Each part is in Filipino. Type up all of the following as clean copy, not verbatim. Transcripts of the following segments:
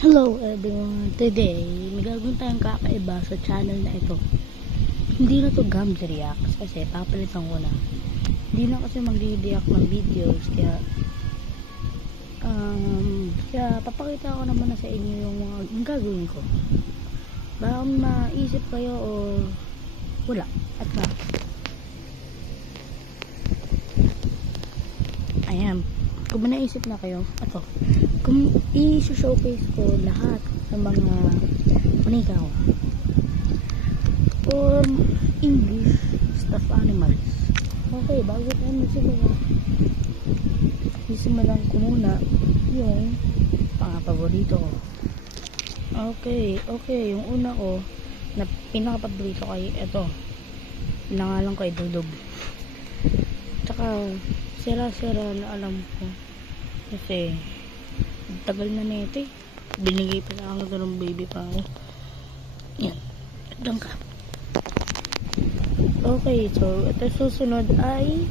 Hello everyone! Today, may gagawin tayong kakaiba sa channel na ito. Hindi na to Gams Reacts kasi papalitan ko na. Hindi na kasi magdi-react ng videos kaya papakita ko naman na sa inyo yung mga gagawin ko. Baka maisip kayo o wala. At ayan. Kung naisip na kayo, kung i-showcase ko lahat ng mga manika ko or English stuffed animals. Okay, bago tayo magsimula, isimulan ko muna yung mga paborito ko. Okay, yung una ko na pinaka-paborito kay ito, pinangalan ko ay Dudog. Tsaka sira-sira na alam ko kasi tagal na nito eh. Binigay pa sa akin ng baby pa ako. Yan, dang ka. Okay, so ito susunod ay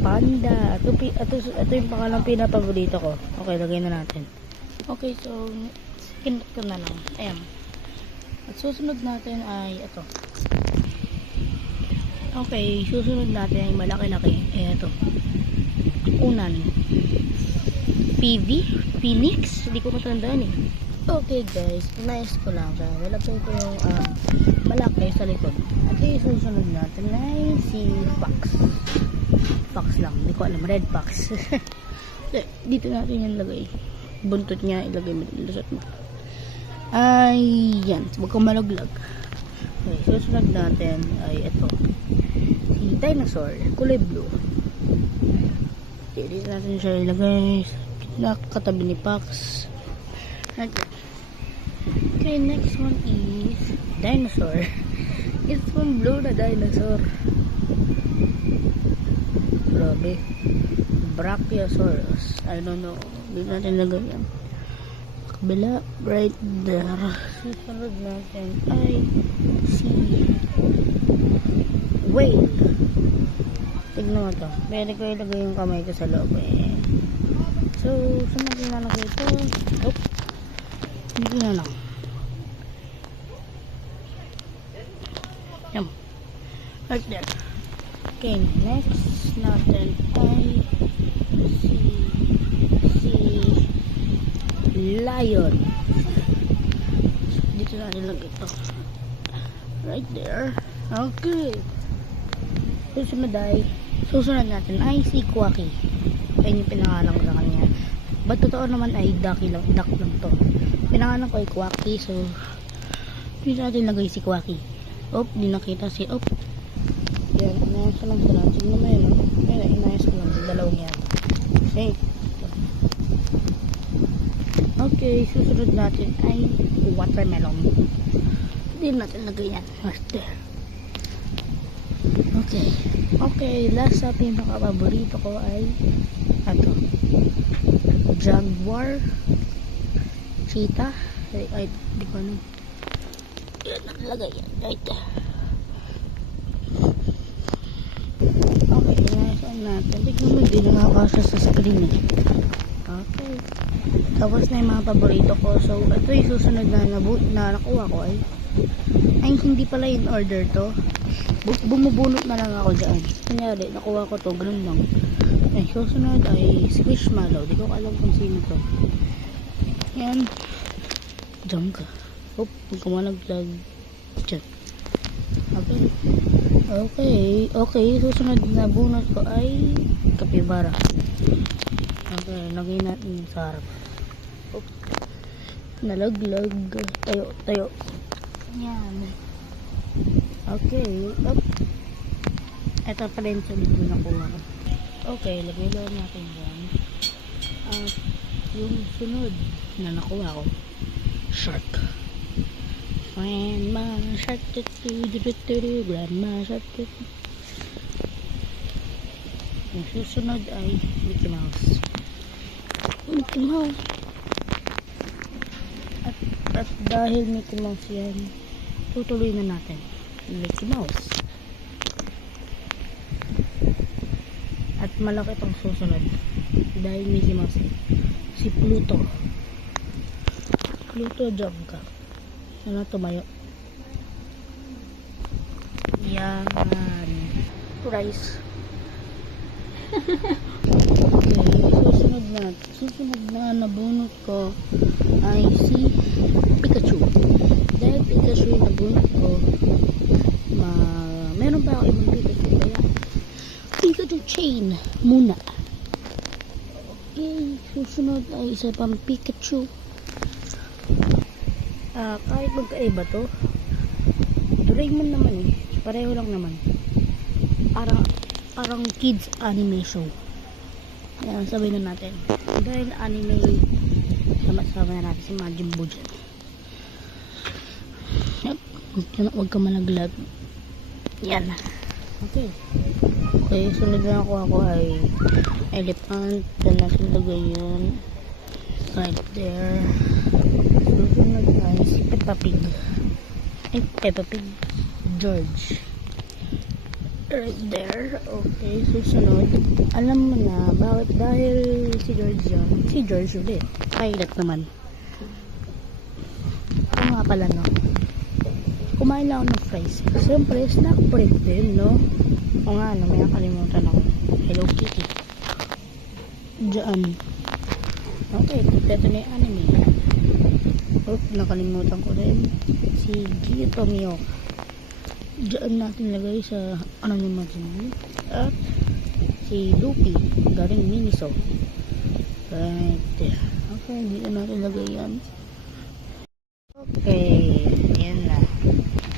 Panda. Ito yung pangalang pinapaborito ko. Okay, lagay na natin. Okay, so kinat ko na lang. Ayan. At susunod natin ay ito. Okay, susunod natin ay malaki-laki. Ito. Unan. Phoenix? Hindi ko matandaan eh. Okay guys, inayos ko lang siya. Nalagay ko yung malaki sa likod. At yung susunod natin ay si Fox. Fox lang. Hindi ko alam. Red Fox. Dito natin yung lagay. Buntot niya ilagay mo. Lusot mo. Ay, yan. Huwag kang malaglag. Okay, susunod natin ay ito. Si Dinosaur. Kulay blue. Okay, dito natin siya ilagay. Nakatabi ni Pax. Okay, next one is Dinosaur. It's from blue na dinosaur. Grabe. Brachiosaurus. I don't know. Dito natin lagay yan. Kabila, right there. Susunod natin ay si whale. Tignan mo to. Pwede ko ilagay yung kamay ko sa loob eh. So, saan natin nalagay ito? Oops. Hindi na lang. Yan. Right there. Okay, next natin ay si lion. Dito natin lagay ito. Right there. Okay. Susunod natin ay si Quacky. Ayun yung pinangalan ko sa kanya. But totoo naman ay duck lang to. Pinangalan ko ay Quacky. So dito natin lagay si Quacky. Di nakita si yan, inayos ko lang sila. Sige naman yun. Ayun, inayos ko lang. Dalawang yan. Okay, susunod natin ay watermelon. Dito natin lagay yan. Right there. Okay, last sa pinaka-paborito ko ay ito. Jaguar. Cheetah. Ay, di ko ano. Yan, nakalagay yan. Right there. Okay, inayasan natin. Tignan mo, hindi na nakakasya sa screen eh. Okay. Tapos na yung mga paborito ko. So, ito yung susunod na nakuha ko ay hindi pala in order to. Bumubunot na lang ako dyan. Kunyari, nakuha ko to, ganun lang. Okay, susunod ay Squishmallow. Di ko alam kung sino to. Yan. Diyan ka. Huwag ka malaglag. Diyan. Okay. Susunod na bunot ko ay Capybara. Okay, lagay natin sa harap. Oops. Nalaglag. Tayo. Yan. Okay. Ito pa rin sa dito nakuha ko. Okay, lagay lang natin yan. Yung sunod na nakuha ko, shark. Grandma shark, grandma shark. Yung susunod ay Mickey Mouse. At dahil Mickey Mouse yan, tutuloy na natin. Mickey Mouse. At malaki itong susunod dahil Mickey Mouse si Pluto. Luto jam ka. Ano tumayo? Yan. Rice. Okay, susunod na nabunot ko ay si Pikachu. Dahil Pikachu yung nabunot ko, meron pa ako ibang Pikachu, kaya Pikachu chain muna. Okay, susunod ay isa pang Pikachu. Kahit magkaiba to, Doraemon naman eh, pareho lang naman. Parang kids anime show. Yan, sabihin na natin. Dahil anime, sama na natin si Majin Buu dyan. Yep. Huwag ka malaglag. Yan. Okay. Okay, sunod na ako ay elephant. Then natin lagay yun. Right there. Susunod ay si Peppa Pig. Peppa Pig. George. Right there. Okay, susunod. Alam mo na, bakit dahil si George yan? Si George ulit. Pilot naman. Ito nga pala, no? Kumain lang ako ng fries. Siyempre, snack break din, no? O nga, no? May nakalimutan ako. Hello Kitty. Diyan. Okay, ito na yung anime. Oh, nakalimutan ko rin. Si Gito Mio. Diyan natin lagay sa ano yung Majin. At si Luffy galing Miniso. Right there. Okay, dito natin lagay yan. Okay, yan na.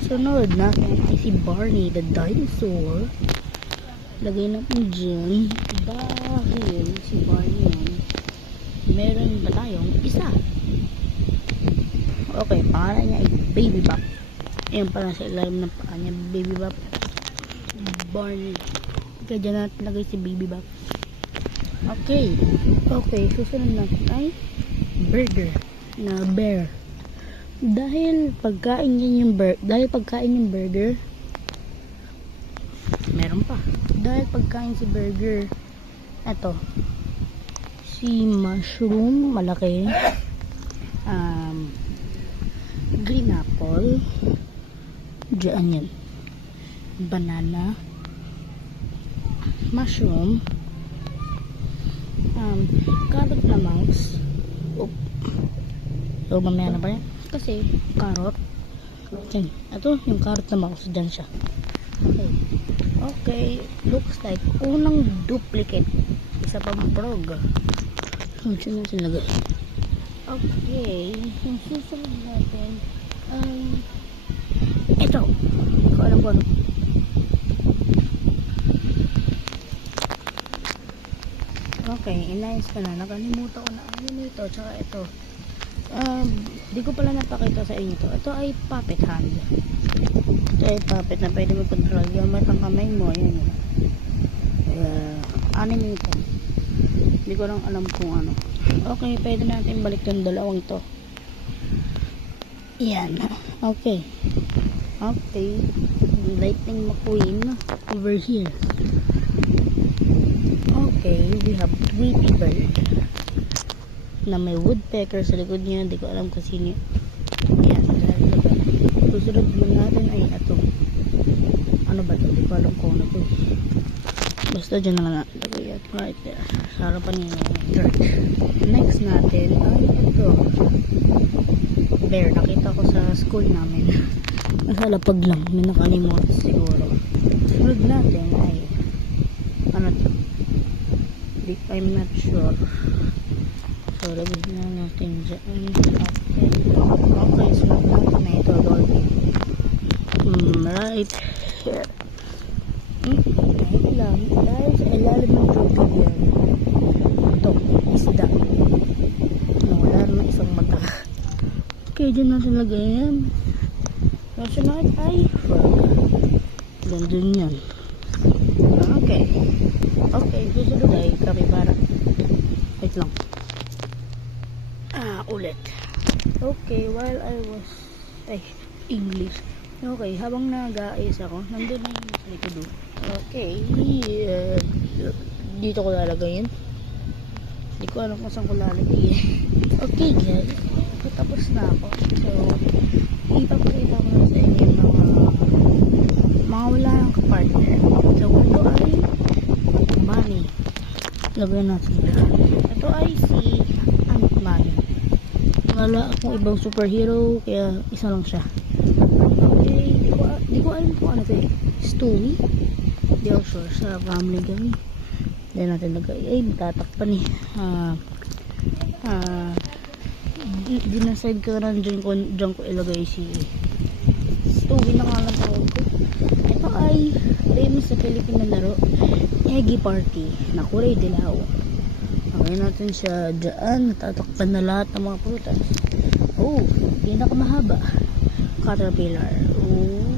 Sunod natin ay si Barney the dinosaur. Lagay natin dyan. Dahil si Barney yan, meron ba tayong isa? Okay, pangalan niya ay Baby Bop. Ayan pala sa ilalim ng paa niya, Baby Bop. Barney. Kaya dyan natin lagay si Baby Bop. Okay. Okay, susunod natin ay burger na bear. Dahil pagkain yung burger, meron pa. Dahil pagkain si burger, eto, si mushroom, malaki. Green apple. Diyan yan. Banana. Mushroom. Carrot na mouse. So, mamaya na ba yan? Kasi, carrot. Yan. Ito, yung carrot na mouse. Diyan siya. Okay. Okay. Looks like unang duplicate. Isa pang frog. So, dyan natin lagay. Okay. Yung susunod natin ito. Kung alam ko ano. Okay, inayos ko na. Nakalimutan ko na ano nito. Tsaka ito. Di ko pala napakita sa inyo to. Ito ay puppet hand. Ito ay puppet na pwede mo control. Gamit ang kamay mo. Ayan yun. Anime ito. Hindi ko lang alam kung ano. Okay, pwede natin balik yung dalawang to. Yan. Okay. Okay. Lightning McQueen over here. Okay, we have Tweety Bird na may woodpecker sa likod niya. Hindi ko alam kung sino. Yan. Susunod natin ay ito. Ano ba ito? Hindi ko alam kung ano ito. Basta dyan na lang natin. Right there. Sa harapan niya yung dirt. Next natin ay ito. Bear. Nakita ko sa school namin. Nasa lapag lang. May nakalimot siguro. Sunod natin ay ano ito? I'm not sure. So, lagyan na natin dyan. Okay, sunod natin na ito. Dolphin. Right here. Right lang. Dahil sa ilalim ng tubig yan. Ito, isda. Wala naman isang mata. Okay, dyan natin lagay yan. Sunod ay frog. Gandun yan. Okay. Okay, susunod ay kapibara. Wait lang. Ulit. Okay, while I was English. Okay, habang nag-aayos ako, nandun na yung sa likod. Okay, dito ko lalagay yun. Hindi ko alam kung saan ko lalagay. Okay guys, Tapos na ako. So, ipapakita ko na sa inyo mga wala ng kapartner. So, ito ay Manny. Lagyan natin ito. Ito ay si Aunt Manny. Wala akong ibang superhero, kaya isa lang siya. Okay, di ko alam kung ano ito eh. Stewie? Di ako sure. Sa family kami. Hindi natin lagay. Ay, matatakpan eh. Dinaside ko na dyan ko ilagay si Stewie na nga lang tawag ko. Ito ay famous sa Pilipino laro, Eggy Party na kulay dilaw. Okay natin siya dyan. Tatakpan na lahat ng mga prutas. Oh, pinakamahaba Caterpillar. Oh,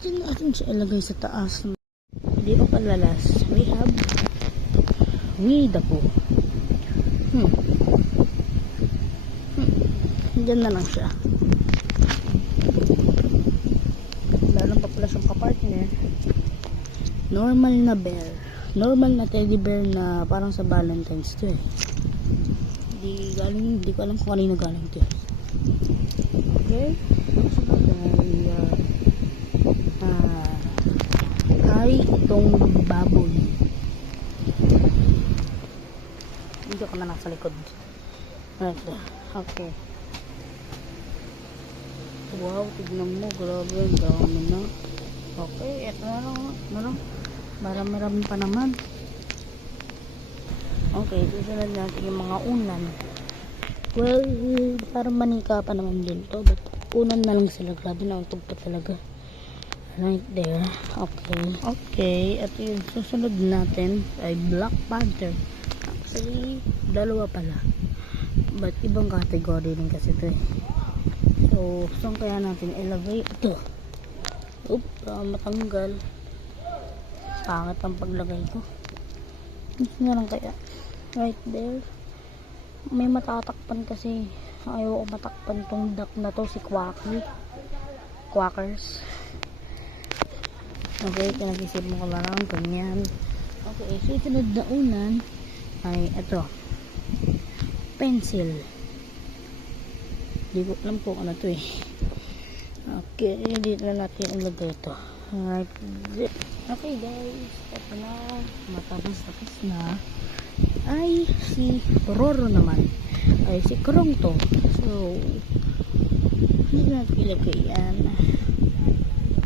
dyan natin siya ilagay sa taas. Hindi pa palalas. We have Winnie the Pooh. Dyan na lang siya. Lalo pa pala siyang kapartner. Normal na bear. Normal na teddy bear na parang sa Valentine's to eh. Hindi ko alam kung kanino galing to. Okay? Ay itong baboy. Hindi ko na nasa likod. Okay. Wow, tignan mo, grabe, ang dami na. Okay, eto na lang. Marami pa naman. Okay, susunod natin yung mga unan. Well, parang manika pa naman din to, but unan na lang sila. Grabe na, utog pa talaga. Right there. Okay, at yung susunod natin ay Black Panther. Actually, dalawa pala. But ibang category din kasi ito eh. So, saan kaya natin ilagay ito? Matanggal. Pangit ang paglagay ko. Ito na lang kaya. Right there. May matatakpan kasi. Ayaw ko matakpan tong duck na to, si Quackers. Okay, pinag-isip mo ko lang. Ganyan. Okay, susunod na unan ay ito. Pencil. Hindi ko alam kung ano to eh. Okay, dito na natin ilagay ito. Alright. Okay guys, ito na. Matapos na. Ay si Pororo naman. Ay si Krong to. So, hindi natin ilagay yan.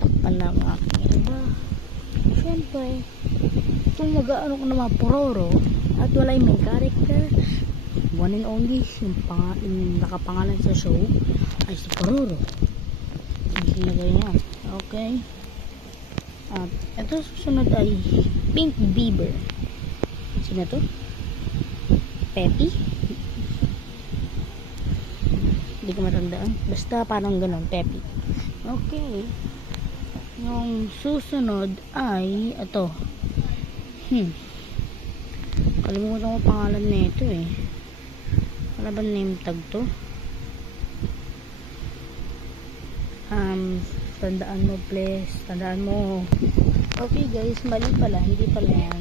Takpan na ang aking iba. Siyempre, kung mag-aano ko naman Pororo at wala yung main character, one and only yung nakapangalan sa show ay si Pororo. Sinagay na. Okay, at ito susunod ay Pink Beaver. Sino to? Peppy? Hindi ko matandaan, basta parang ganun, Peppy. Okay, yung susunod ay ito. Kalimutan ko pangalan na ito eh. Wala ba name tag to? Tandaan mo please. Tandaan mo. Okay guys, mali pala. Hindi pala yan.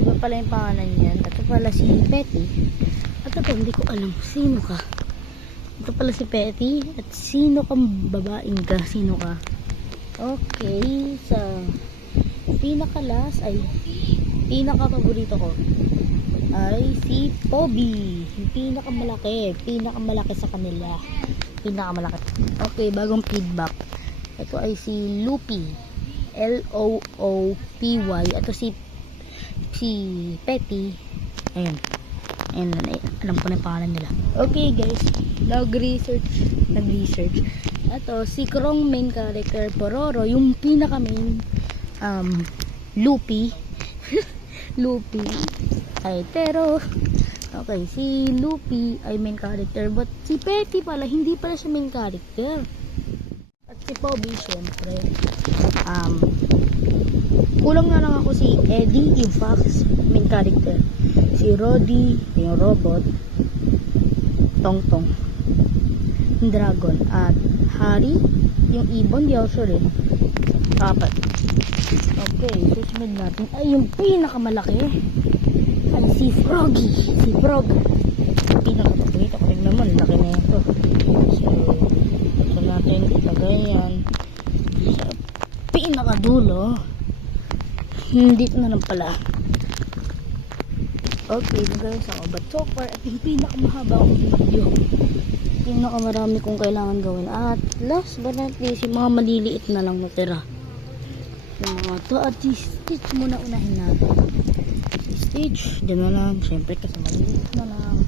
Iba pala yung pangalan yan. Ito pala si Petty. At ito, hindi ko alam. Sino ka? Ito pala si Petty. At sino kang babaeng ka? Sino ka? Okay. Sa pinakalas ay pinaka-paborito ko ay si Poby. Yung pinakamalaki sa kanila. Pinakamalaki. Okay, bagong feedback. Ito ay si Loopy. L-O-O-P-Y. Ito si Petty. Ayan, alam ko na yung pangalan nila. Okay guys, nag-research. Ito, si Krong main character, Pororo, yung pinaka-main, Loopy. Loopy. Ay, pero okay, si Loopy ay main character, but si Petty pala, hindi pala siya main character. At si Poby, syempre, kulang na lang ako si Eddie, yung Fox, main character. Si Roddy, yung robot. Tongtong, yung dragon. At Harry, yung ibon, di ako sure eh. Apat. Okay, susunod natin ay yung pinakamalaki ay si Froggy. Si Frog. Pinakamalaki. Hindi na lang pala. Okay, guys, ako. But so far, at yung pinakamahaba kong video. Pinakamarami kong kailangan gawin. At last but not least, yung mga maliliit na lang natira. Yung mga to, at stitch muna unahin natin. Stitch, dyan na lang. Siyempre, kasi maliliit na lang.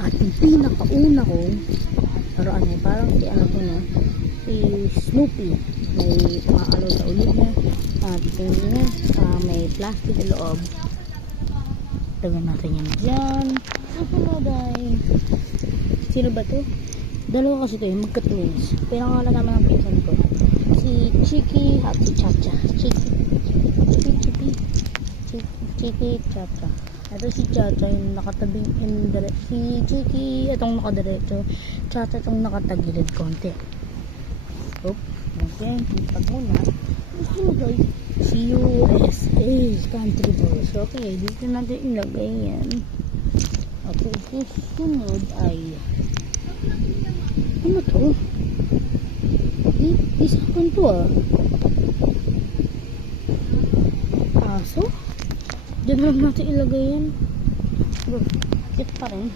At yung pinakauna ko, parang si ano ko na, si Snoopy. May maalo sa ulit na. At tingnan nyo, may plastic sa loob. Tagan natin yan dyan. Susunod ay, sino ba to? Dalawa kasi ito yung magka-twins. Pinangalan naman ang pinsan ko. Si Chiki at si Chacha. Chiki, Chacha. Ito si Chacha yung nakatabing si Chiki itong nakadiretso. Chacha itong nakatagilid konti. Oop. Okay. Pag muna. Ano guys? Si USA country balls. Okay. Dito natin ilagay yan. Okay. Susunod ay ano to? Isa pa to aso? Diyan lang natin ilagay yan. Cute pa rin.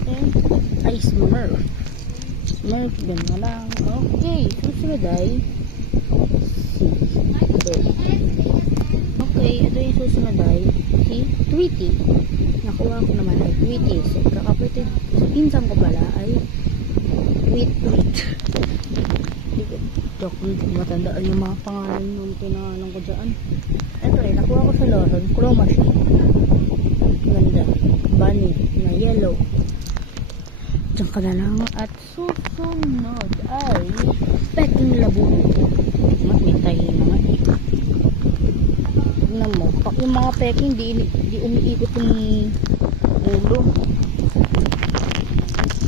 Okay. Ay, Smurf. Smurf, dyan na lang. Okay. Susunod ay okay. Ito yung susunod ay si Tweety. Nakuha ko naman ay Tweety. So, kakapatid sa pinsan ko pala ay Tweet. Joke, hindi matandaan yung mga pangalan yung pinangalan ko dyan. Ito nakuha ko sa Loron, Chroma Shade. Ganda. Bunny na yellow. Diyan ka na lang. At susunod ay Peking Labubu. May tayo naman eh. Tignan mo. Pag yung mga peking, di umiikot yung ulo.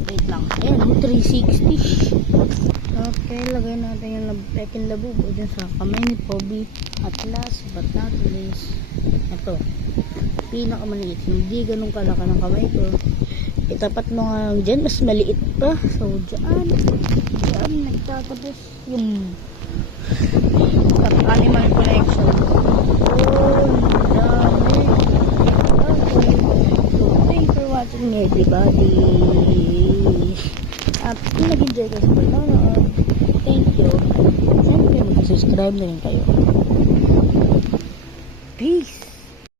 Wait lang. Ayan, 360. Okay, lagay natin yung Peking Labubu dyan sa kamay ni Poby. At last but not least, ito. Pinakamaliit. Hindi ganun kalaki ng kamay ko. Itapat mo nga dyan. Mas maliit pa. So, dyan nagtatapos yung animal collection. Oh, dami. Okay. So, thanks for watching everybody. At kung nag-enjoy kayo sa panonood, thank you. Siyempre, mag-subscribe na rin kayo.